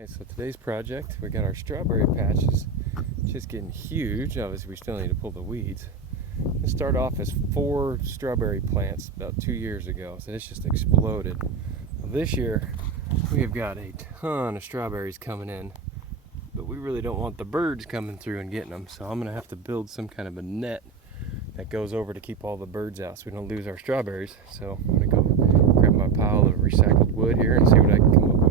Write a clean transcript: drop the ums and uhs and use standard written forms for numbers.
Alright, so today's project, we got our strawberry patches just getting huge. Obviously we still need to pull the weeds. It started off as 4 strawberry plants about 2 years ago, so it's just exploded. Well, this year we have got a ton of strawberries coming in, but we really don't want the birds coming through and getting them, so I'm gonna have to build some kind of a net that goes over to keep all the birds out so we don't lose our strawberries. So I'm gonna go grab my pile of recycled wood here and see what I can come up with.